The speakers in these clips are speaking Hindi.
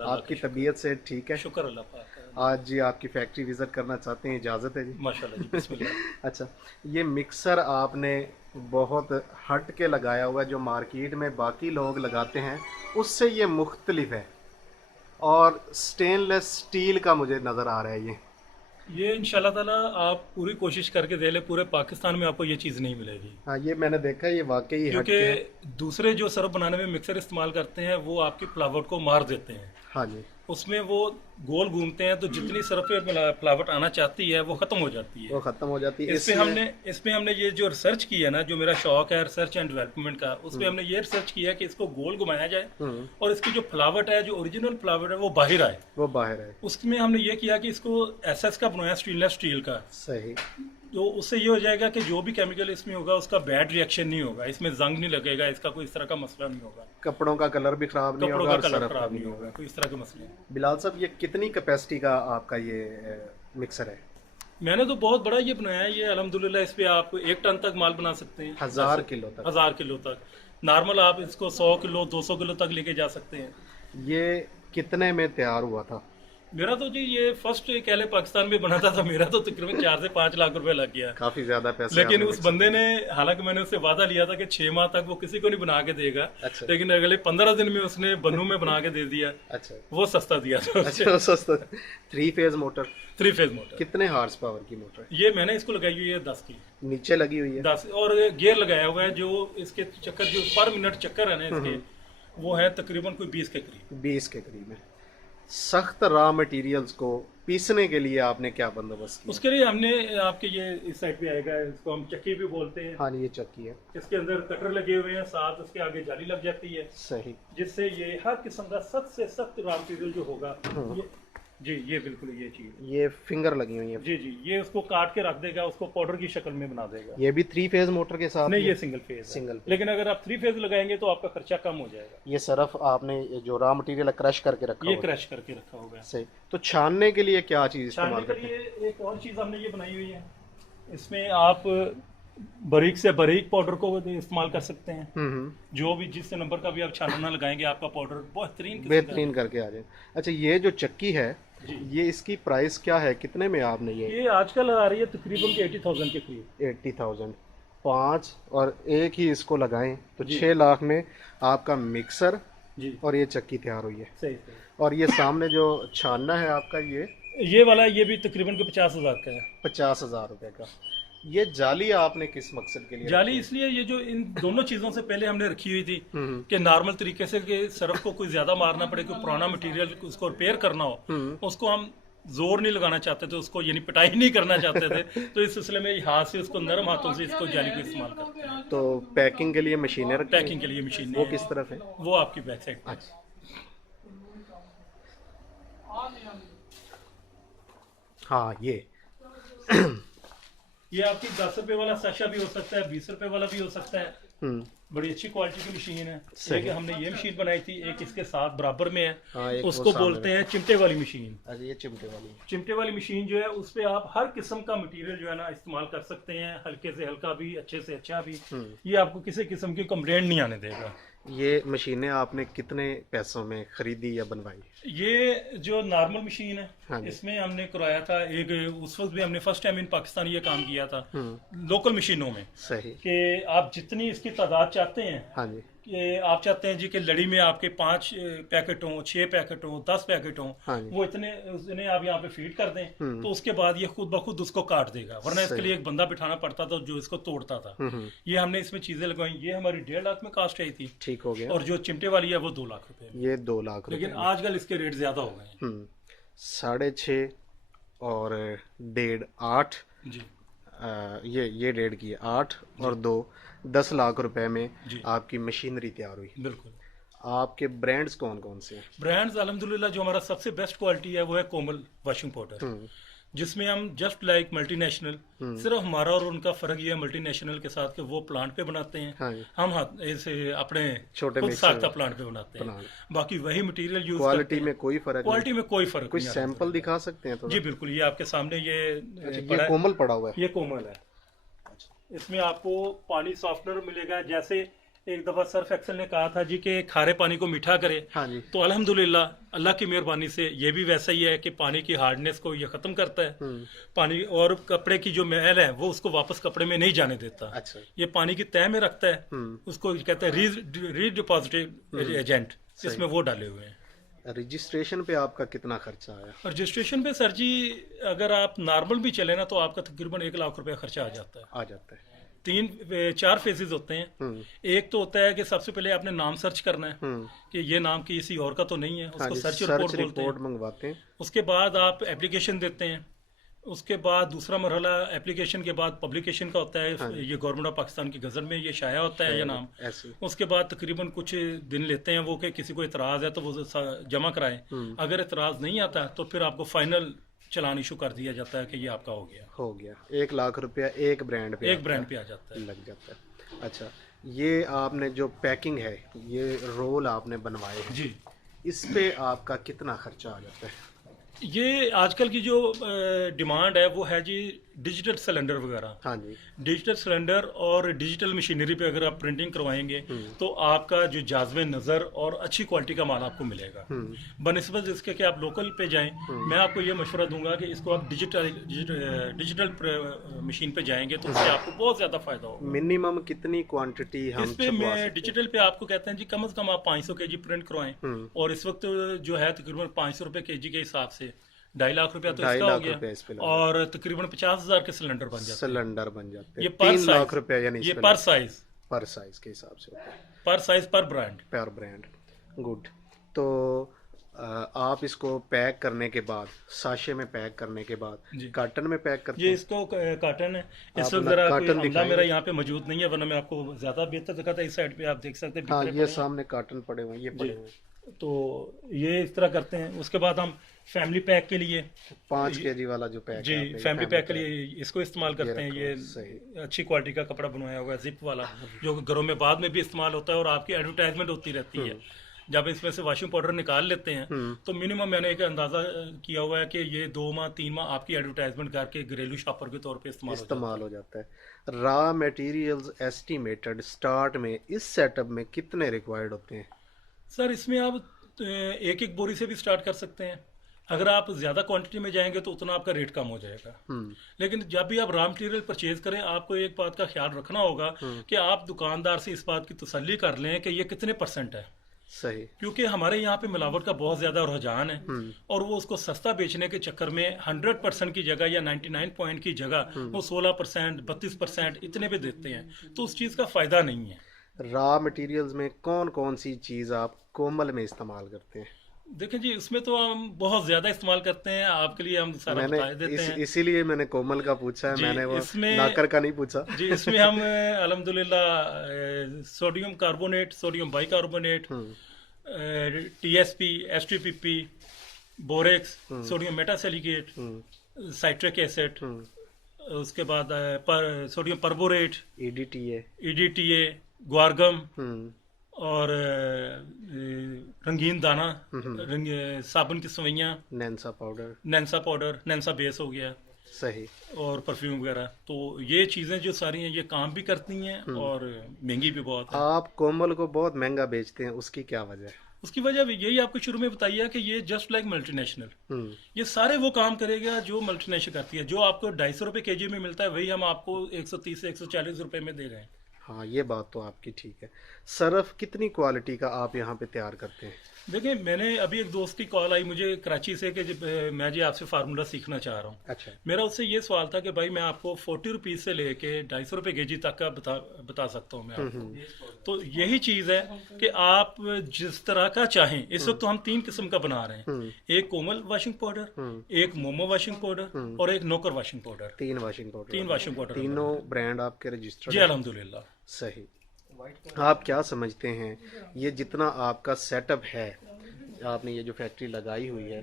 माशाल्लाह, आपकी तबीयत से ठीक है? शुक्र अल्लाह पाक का। आज जी आपकी फैक्ट्री विजिट करना चाहते हैं, इजाज़त है जी? माशाल्लाह जी, बिस्मिल्लाह। अच्छा, ये मिक्सर आपने बहुत हट के लगाया हुआ है, जो मार्केट में बाकी लोग लगाते हैं उससे ये मुख्तलिफ है, और स्टेनलेस स्टील का मुझे नज़र आ रहा है ये। ये इंशाल्लाह ताला आप पूरी कोशिश करके दे ले, पूरे पाकिस्तान में आपको ये चीज़ नहीं मिलेगी। हाँ, ये मैंने देखा है, ये वाकई हट क्योंकि के है। दूसरे जो सरफ बनाने में मिक्सर इस्तेमाल करते हैं वो आपकी फ्लावट को मार देते हैं। हाँ जी, उसमें वो गोल घूमते हैं तो जितनी सरफ पे फ्लावट आना चाहती है वो खत्म हो जाती है। वो ख़त्म हो जाती है इस पे हमने ये जो रिसर्च की है ना, जो मेरा शौक है रिसर्च एंड डेवलपमेंट का, उस पे हमने ये रिसर्च किया कि इसको गोल घुमाया जाए और इसकी जो फ्लावट है, जो ओरिजिनल फ्लावट है, वो बाहर आए। वो बाहर है। उसमें हमने ये किया कि इसको एसएस का बनाया, स्टेनलेस स्टील का। सही। तो उससे ये हो जाएगा कि जो भी केमिकल इसमें होगा उसका बैड रिएक्शन नहीं होगा, इसमें जंग नहीं लगेगा, इसका कोई इस तरह का मसला नहीं होगा, कपड़ों का कलर भी ख़राब नहीं कपड़ों होगा का और कलर सरफ खराब भी नहीं होगा, कोई इस तरह के मसले नहीं। बिलाल साहब, ये कितनी कैपेसिटी का आपका ये मिक्सर है? मैंने तो बहुत बड़ा ये बनाया है, ये अल्हम्दुलिल्लाह इस पे आप 1 टन तक माल बना सकते हैं। 1000 किलो तक? 1000 किलो तक। नॉर्मल आप इसको 100 किलो 200 किलो तक लेके जा सकते हैं। ये कितने में तैयार हुआ था? मेरा तो जी ये फर्स्ट कह ले पाकिस्तान में बना था, तो मेरा तो तकरीबन 4 से 5 लाख रुपए लग गया। काफी ज्यादा पैसे लेकिन आपने उस बंदे ने, हालांकि मैंने उससे वादा लिया था कि 6 माह तक वो किसी को नहीं बना के देगा। अच्छा। लेकिन अगले 15 दिन में उसने बन्नू में बना के दे दिया। अच्छा। वो सस्ता दिया था। अच्छा, सस्ता। 3 फेज मोटर? 3 phase motor. कितने हार्स पावर की मोटर है? ये मैंने इसको लगाई हुई है 10 की। नीचे लगी हुई है? 10, और गियर लगाया हुआ है, जो इसके चक्कर जो पर मिनट चक्कर है ना इसके, वो है तकरीबन कोई 20 के करीब। 20 के करीब है। सख्त रॉ मटेरियल्स को पीसने के लिए आपने क्या बंदोबस्त किया? उसके लिए हमने आपके ये इस साइड पे आएगा, इसको हम चक्की भी बोलते हैं। हाँ, ये चक्की है। इसके अंदर कटर लगे हुए हैं, साथ उसके आगे जाली लग जाती है। सही। जिससे ये हर किस्म का सख्त से सख्त रॉ मटेरियल जो होगा, ये जी ये बिल्कुल ये चीज, ये फिंगर लगी हुई है? जी जी, ये उसको काट के रख देगा, उसको पाउडर की शक्ल में बना देगा। ये भी 3 फेज मोटर के साथ? नहीं, ये सिंगल फेज है। सिंगल। लेकिन अगर आप 3 फेज लगाएंगे तो आपका खर्चा कम हो जाएगा। ये सरफ आपने जो रॉ मटेरियल क्रश करके रखा ये हुआ है? क्रश करके रखा होगा है। सही। तो छानने के लिए क्या चीज छानने इस्तेमाल के करते हैं? लिए एक और चीज हमने ये बनाई हुई है, इसमें आप बारीक से बारीक पाउडर को इस्तेमाल कर सकते हैं। जो भी जिस नंबर का भी आप छानना लगाएंगे, आपका पाउडर बेहतरीन करके आ जाए। अच्छा, ये जो चक्की है, ये इसकी प्राइस क्या है? कितने में आपने ये आजकल आ रही है तकरीबन 80,000 के करीब। 80,000। 5 और एक ही इसको लगाएं तो 6 लाख में आपका मिक्सर जी, और ये चक्की तैयार हुई है। सही सही। और ये सामने जो छानना है आपका, ये वाला ये भी तकरीबन के 50,000 का है। 50,000 रुपए का। ये जाली आपने किस मकसद के लिए जाली इसलिए, ये जो इन दोनों चीजों से पहले हमने रखी हुई थी कि नॉर्मल तरीके से कि सरफ को कोई ज्यादा मारना पड़े, कोई पुराना मटेरियल उसको रिपेयर करना हो, उसको हम जोर नहीं लगाना चाहते थे, उसको यानी पिटाई नहीं करना चाहते थे। तो इस सिलसिले में हाथ से उसको नरम हाथों से इसको जाली को इस्तेमाल करते हैं। तो पैकिंग के लिए मशीनें रखी हैं? पैकिंग के लिए मशीन वो किस तरफ है? वो आपकी बैक साइड। अच्छा। हाँ, ये आपकी 10 रुपए वाला साशा भी हो सकता है, 20 रुपए वाला भी हो सकता है। बड़ी अच्छी क्वालिटी की मशीन है। एक हमने ये मशीन बनाई थी, एक इसके साथ बराबर में है। हाँ, एक उसको बोलते हैं चिमटे वाली मशीन। अच्छा, ये चिमटे वाली। चिमटे वाली मशीन जो है उस पे आप हर किस्म का मटेरियल जो है ना इस्तेमाल कर सकते हैं, हल्के से हल्का भी, अच्छे से अच्छा भी। ये आपको किसी किस्म की कंप्लेंट नहीं आने देगा। ये मशीनें आपने कितने पैसों में खरीदी या बनवाई? ये जो नॉर्मल मशीन है, हाँ जी। इसमें हमने कराया था एक, उस वक्त भी हमने फर्स्ट टाइम इन पाकिस्तान ये काम किया था लोकल मशीनों में। सही। कि आप जितनी इसकी तादाद चाहते हैं, हाँ जी। कि आप चाहते हैं जी कि लड़ी में आपके 5 पैकेट हों, 6 पैकेट हों, 10 पैकेट हों, हाँ जी। वो इतने आप यहाँ पे फीड कर दें तो उसके बाद ये खुद ब खुद उसको काट देगा। वरना इसके लिए एक बंदा बिठाना पड़ता था जो इसको तोड़ता था। ये हमने इसमें चीजें लगवाई, ये हमारी 1.5 लाख में कास्ट आई थी। ठीक हो गया। और जो चिमटे वाली है वो 2 लाख रुपए में। ये 2 लाख रुपए। लेकिन आजकल इसके रेट ज्यादा हो गए हैं। 6.5 और 1.5 8। जी, ये 1.5 की 8 और 2 10 लाख रुपए में जी। आपकी मशीनरी तैयार हुई। बिल्कुल। आपके ब्रांड्स कौन कौन से हैं? ब्रांड्स अल्हम्दुलिल्लाह जो हमारा सबसे बेस्ट क्वालिटी है वो है कोमल वॉशिंग पाउडर, जिसमें हम जस्ट लाइक मल्टीनेशनल, सिर्फ हमारा और उनका फर्क ये है मल्टीनेशनल के साथ कि वो प्लांट पे बनाते हैं। हाँ जी। हम ऐसे अपने छोटे खुद मिक्सर साख्ता प्लांट पे बनाते हैं। बाकी वही मटेरियल यूज क्वालिटी में कोई फर्क नहीं? क्वालिटी में कोई फर्क कोई नहीं आता। सैंपल दिखा सकते हैं थोड़ा? जी बिल्कुल, ये आपके सामने ये ये कोमल पड़ा हुआ है। ये कोमल है। इसमें आपको पानी सॉफ्टनर मिलेगा, जैसे एक दफा सर्फ एक्सेल ने कहा था जी कि खारे पानी को मीठा करे, हाँ जी। तो अल्हम्दुलिल्लाह अल्लाह की मेहरबानी से ये भी वैसा ही है कि पानी की हार्डनेस को ये खत्म करता है। पानी और कपड़े की जो मैल है वो उसको वापस कपड़े में नहीं जाने देता। अच्छा। ये पानी की तह में रखता है, उसको कहते हैं रीडिपॉजिटिव एजेंट, इसमें वो डाले हुए हैं। रजिस्ट्रेशन पे आपका कितना खर्चा आया? रजिस्ट्रेशन पे सर जी अगर आप नॉर्मल भी चले ना तो आपका तकरीबन 1 लाख रुपया खर्चा आ जाता है। आ जाता है। 4 फेजेस होते हैं। एक तो होता है कि सबसे पहले आपने नाम सर्च करना है कि ये नाम किसी और का तो नहीं है, उसको सर्च रिपोर्ट मंगवाते हैं। उसके बाद आप एप्लीकेशन देते हैं। उसके बाद दूसरा मरहला एप्लीकेशन के बाद पब्लिकेशन का होता है। ये गवर्नमेंट ऑफ पाकिस्तान की गजट में ये शाया होता है ये नाम। उसके बाद तकरीबन कुछ दिन लेते हैं वो कि किसी को इतराज़ है तो वो जमा कराएं। अगर इतराज़ नहीं आता तो फिर आपको फाइनल चलान इशू कर दिया जाता है कि ये आपका हो गया। 1 लाख रुपया एक ब्रांड पे आ जाता है, लग जाता है। अच्छा, ये आपने जो पैकिंग है, ये रोल आपने बनवाए हैं जी, इस पे आपका कितना खर्चा आ जाता है? ये आजकल की जो डिमांड है वो है जी डिजिटल सिलेंडर वगैरह। हाँ जी। डिजिटल सिलेंडर और डिजिटल मशीनरी पे अगर आप प्रिंटिंग करवाएंगे तो आपका जो जाज़बे नज़र और अच्छी क्वालिटी का माल आपको मिलेगा। बनिस्बत इसके कि आप लोकल पे जाएं, मैं आपको ये मशवरा दूंगा कि इसको आप डिजिटल मशीन पे जाएंगे तो उससे आपको बहुत ज़्यादा फ़ायदा होगा। मिनिमम कितनी क्वांटिटी हम इस पे मैं डिजिटल पे आपको कहते हैं जी कम से कम आप 500 kg प्रिंट करवाएं, और इस वक्त जो है तकरीबन 500 रुपये kg के हिसाब से 2.5 लाख रुपया तो इसका हो गया, और तकरीबन 50,000 के सिलेंडर बन जाते हैं। ये पर 3 लाख रुपया, यानी ये पर साइज के हिसाब से होता है। पर साइज पर ब्रांड। गुड। तो आप इसको पैक करने के बाद, साशे में पैक करने के बाद कार्टन में पैक करते हैं? ये इसको कार्टन है। इस वक्त जरा कोई मेरा यहाँ पे मौजूद नहीं है, वरना मैं आपको ज्यादा बेहतर दिखाता। इस साइड पे आप देख सकते हैं। हाँ, ये सामने कार्टन पड़े हुए हैं, ये पड़े हुए हैं। तो ये इस तरह करते हैं। उसके बाद हम फैमिली पैक के लिए 5 kg वाला जो पैक जी, फैमिली पैक के लिए इसको इस्तेमाल करते हैं। ये अच्छी क्वालिटी का कपड़ा बनवाया हुआ है, जिप वाला, जो घरों में बाद में भी इस्तेमाल होता है और आपकी एडवर्टाइजमेंट होती रहती है। जब इसमें से वॉशिंग पाउडर निकाल लेते हैं तो मिनिमम मैंने एक अंदाजा किया हुआ है कि ये 2 माह 3 माह आपकी एडवर्टाइजमेंट करके घरेलू शॉपर के तौर पे इस्तेमाल हो जाता है। रॉ मटेरियल्स एस्टिमेटेड स्टार्ट में इस सेटअप में कितने रिक्वायर्ड होते हैं? सर इसमें आप एक बोरी से भी स्टार्ट कर सकते हैं। अगर आप ज़्यादा क्वांटिटी में जाएंगे तो उतना आपका रेट कम हो जाएगा। लेकिन जब भी आप रॉ मटेरियल परचेज करें, आपको एक बात का ख्याल रखना होगा कि आप दुकानदार से इस बात की तसल्ली कर लें कि ये कितने % है। सही। क्योंकि हमारे यहाँ पे मिलावट का बहुत ज्यादा रुझान है, और वो उसको सस्ता बेचने के चक्कर में 100% की जगह या 99 पॉइंट की जगह वो 16%, 32% इतने पे देते हैं, तो उस चीज का फायदा नहीं है। रॉ मटेरियल्स में कौन कौन सी चीज आप कोमल में इस्तेमाल करते हैं? देखें जी, उसमें तो हम बहुत ज्यादा इस्तेमाल करते हैं। आपके लिए हम सारा बता देते हैं। इसीलिए मैंने कोमल का पूछा है, मैंने वो नाकर का नहीं पूछा जी। इसमें हम अल्हम्दुलिल्लाह sodium carbonate, sodium bicarbonate, TSP, STPP, borax, sodium metasilicate, citric acid, उसके बाद सोडियम परबोरेट, EDTA, ग्वारगम, और रंगीन दाना, साबुन की सवैयाँ, नैंसा पाउडर, नैंसा बेस हो गया, सही, और परफ्यूम वगैरह। तो ये चीज़ें जो सारी हैं ये काम भी करती हैं और महंगी भी बहुत है। आप कोमल को बहुत महंगा बेचते हैं, उसकी क्या वजह है? उसकी वजह यही आपको शुरू में बताइए कि ये जस्ट लाइक मल्टीनेशनल, ये सारे वो काम करेगा जो मल्टीनेशनल करती है। जो आपको 250 रुपये kg में मिलता है वही हम आपको 130 से 140 रुपये में दे रहे हैं। हाँ, ये बात तो आपकी ठीक है। सर्फ कितनी क्वालिटी का आप यहाँ पे तैयार करते हैं? देखिए, मैंने अभी एक दोस्त की कॉल आई मुझे कराची से कि मैं जी आपसे फार्मूला सीखना चाह रहा हूँ। अच्छा। मेरा उससे ये सवाल था कि भाई मैं आपको 40 रुपीज़ से लेके 250 रुपये kg तक का बता सकता हूँ मैं आपको। तो यही चीज़ है कि आप जिस तरह का चाहें। इस वक्त तो हम 3 किस्म का बना रहे हैं, एक कोमल वॉशिंग पाउडर, एक मोमो वॉशिंग पाउडर, और एक नोकर वॉशिंग पाउडर। 3 वॉशिंग पाउडर, तीनों ब्रांड आपके रजिस्टर्ड? जी अल्हम्दुलिल्लाह। सही। आप क्या समझते हैं, ये जितना आपका सेटअप है, आपने ये जो फैक्ट्री लगाई हुई है,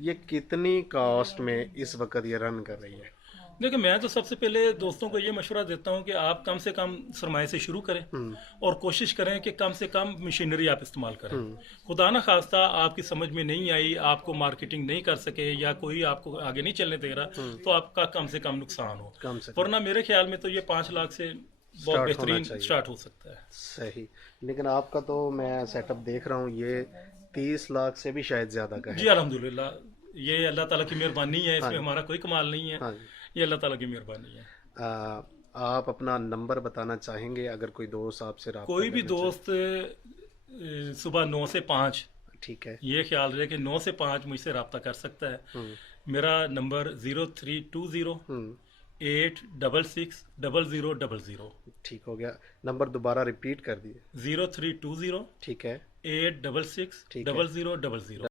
ये कितनी कॉस्ट में इस वक्त ये रन कर रही है? देखिए, मैं तो सबसे पहले दोस्तों को ये मशवरा देता हूँ कि आप कम से कम सरमाए से शुरू करें और कोशिश करें कि कम से कम मशीनरी आप इस्तेमाल करें। खुदा ना खास्ता आपकी समझ में नहीं आई, आपको मार्केटिंग नहीं कर सके या कोई आपको आगे नहीं चलने दे रहा, तो आपका कम से कम नुकसान हो। वरना मेरे ख्याल में तो ये 5 लाख से बहुत स्टार्ट होना बेहतरीन चाहिए। स्टार्ट हो सकता है। सही। लेकिन आपका तो मैं सेटअप देख रहा हूँ, ये 30 लाख से भी शायद ज़्यादा का जी है। अल्हम्दुलिल्लाह, ये अल्लाह ताला की मेहरबानी है, हाँ इसमें जी। हमारा कोई कमाल नहीं है, हाँ जी। ये अल्लाह ताला की मेहरबानी है। आप अपना नंबर बताना चाहेंगे अगर कोई दोस्त आपसे रब्ता कोई भी करना चाहे? दोस्त सुबह 9 से 5, ठीक है। ये ख्याल रहे कि 9 से 5 मुझसे रब्ता कर सकता है। हम्म। मेरा नंबर 0320 हम्म। 8660000। ठीक हो गया। नंबर दोबारा रिपीट कर दिए। 0320 ठीक है। 866 ठीक है। 0000।